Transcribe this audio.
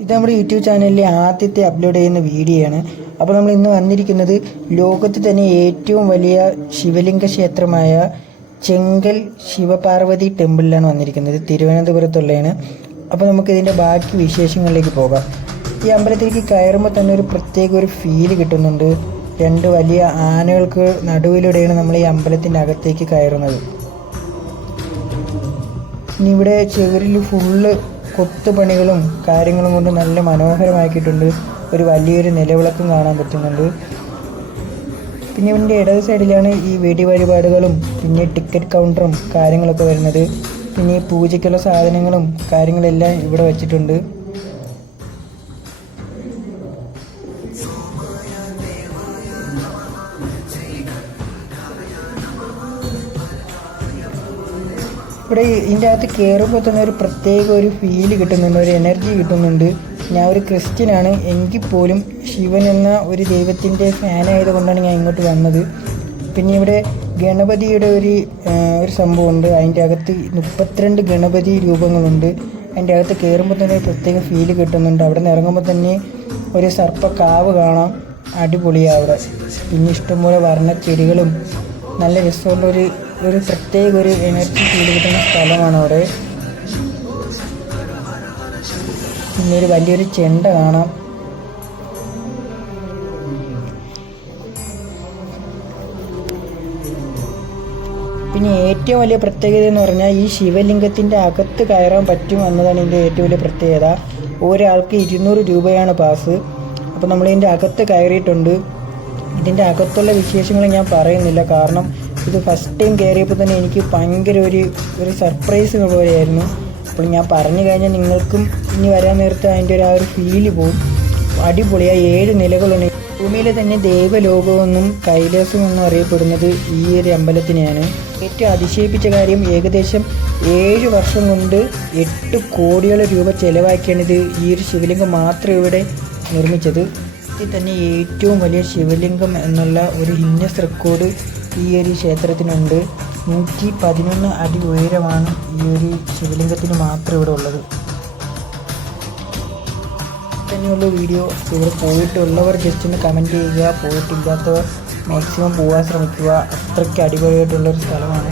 ഇത് നമ്മുടെ യൂട്യൂബ് ചാനലിലെ ആദ്യത്തെ അപ്ലോഡ് ചെയ്യുന്ന വീഡിയോ ആണ്. അപ്പോൾ നമ്മൾ ഇന്ന് വന്നിരിക്കുന്നത് ലോകത്ത് തന്നെ ഏറ്റവും വലിയ ശിവലിംഗ ക്ഷേത്രമായ ചെങ്കൽ ശിവപാർവതി ടെമ്പിളിലാണ് വന്നിരിക്കുന്നത്. തിരുവനന്തപുരത്തുള്ളതാണ്. അപ്പോൾ നമുക്ക് ഇതിൻ്റെ ബാക്കി വിശേഷങ്ങളിലേക്ക് പോകാം. ഈ അമ്പലത്തിലേക്ക് കയറുമ്പോൾ തന്നെ ഒരു പ്രത്യേക ഒരു ഫീല് കിട്ടുന്നുണ്ട്. രണ്ട് വലിയ ആനകൾക്ക് നടുവിലൂടെയാണ് നമ്മൾ ഈ അമ്പലത്തിൻ്റെ അകത്തേക്ക് കയറുന്നത്. ഇനി ഇവിടെ ചുവരിൽ ഫുള്ള് കൊത്തുപണികളും കാര്യങ്ങളും കൊണ്ട് നല്ല മനോഹരമാക്കിയിട്ടുണ്ട്. ഒരു വലിയൊരു നിലവിളക്കും കാണാൻ പറ്റുന്നുണ്ട്. പിന്നെ ഇതിൻ്റെ ഇടത് സൈഡിലാണ് ഈ വെടി വഴിപാടുകളും പിന്നെ ടിക്കറ്റ് കൗണ്ടറും കാര്യങ്ങളൊക്കെ വരുന്നത്. പിന്നെ ഈ പൂജയ്ക്കുള്ള സാധനങ്ങളും കാര്യങ്ങളെല്ലാം ഇവിടെ വെച്ചിട്ടുണ്ട്. ഇവിടെ ഇതിൻ്റെ അകത്ത് കയറുമ്പോൾ തന്നെ ഒരു പ്രത്യേക ഒരു ഫീല് കിട്ടുന്നുണ്ട്, ഒരു എനർജി കിട്ടുന്നുണ്ട്. ഞാൻ ഒരു ക്രിസ്ത്യനാണ്, എങ്കിൽ പോലും ശിവൻ എന്ന ഒരു ദൈവത്തിൻ്റെ ഫാനായതുകൊണ്ടാണ് ഞാൻ ഇങ്ങോട്ട് വന്നത്. പിന്നെ ഇവിടെ ഗണപതിയുടെ ഒരു സംഭവമുണ്ട്. അതിൻ്റെ അകത്ത് 32 ഗണപതി രൂപങ്ങളുണ്ട്. അതിൻ്റെ അകത്ത് കയറുമ്പോൾ തന്നെ ഒരു പ്രത്യേക ഫീല് കിട്ടുന്നുണ്ട്. അവിടെ നിന്ന് ഇറങ്ങുമ്പോൾ തന്നെ ഒരു സർപ്പക്കാവ് കാണാം, അടിപൊളിയാണ് അവിടെ. പിന്നെ ഇഷ്ടംപോലെ വർണ്ണച്ചെടികളും നല്ല രസമുള്ളൊരു പ്രത്യേക ഒരു എനർജി ഫീൽ കിട്ടുന്ന സ്ഥലമാണ് അവിടെ. പിന്നെ ഒരു വലിയൊരു ചെണ്ട കാണാം. പിന്നെ ഏറ്റവും വലിയ പ്രത്യേകത എന്ന് പറഞ്ഞാൽ ഈ ശിവലിംഗത്തിൻ്റെ അകത്ത് കയറാൻ പറ്റും എന്നതാണ് ഇതിൻ്റെ ഏറ്റവും വലിയ പ്രത്യേകത. ഒരാൾക്ക് 200 രൂപയാണ് പാസ്. അപ്പോൾ നമ്മളിതിൻ്റെ അകത്ത് കയറിയിട്ടുണ്ട്. ഇതിൻ്റെ അകത്തുള്ള വിശേഷങ്ങൾ ഞാൻ പറയുന്നില്ല, കാരണം ഇത് ഫസ്റ്റ് ടൈം കയറിയപ്പോൾ തന്നെ എനിക്ക് ഭയങ്കര ഒരു സർപ്രൈസ് പോലെയായിരുന്നു. അപ്പോൾ ഞാൻ പറഞ്ഞു കഴിഞ്ഞാൽ നിങ്ങൾക്കും ഇനി വരാൻ നേരത്തെ അതിൻ്റെ ഒരു ഫീല് പോകും. അടിപൊളിയായി 7 നിലകളുണ്ട്. ഭൂമിയിലെ തന്നെ ദൈവലോകമെന്നും കൈലാസം എന്നും അറിയപ്പെടുന്നത് ഈ ഒരു അമ്പലത്തിനെയാണ്. ഏറ്റവും അതിശയിപ്പിച്ച കാര്യം, ഏകദേശം 7 വർഷം കൊണ്ട് 8 കോടിയോളം രൂപ ചെലവാക്കിയാണ് ഈ ഒരു ശിവലിംഗം മാത്രം ഇവിടെ നിർമ്മിച്ചത്. ഇതിൽ തന്നെ ഏറ്റവും വലിയ ശിവലിംഗം എന്നുള്ള ഒരു ഗിന്നസ് റെക്കോർഡ് ഈ ഒരു ക്ഷേത്രത്തിനുണ്ട്. 111 അടി ഉയരമാണ് ഈ ഒരു ശിവലിംഗത്തിന് മാത്രം ഇവിടെ ഉള്ളത്. തന്നെയുള്ള വീഡിയോ. ഇവിടെ പോയിട്ടുള്ളവർ ജസ്റ്റ് ഒന്ന് കമൻറ്റ് ചെയ്യുക, പോയിട്ടില്ലാത്തവർ മാക്സിമം പോകാൻ ശ്രമിക്കുക. അത്രയ്ക്ക് അടിപൊളിയായിട്ടുള്ളൊരു സ്ഥലമാണ്.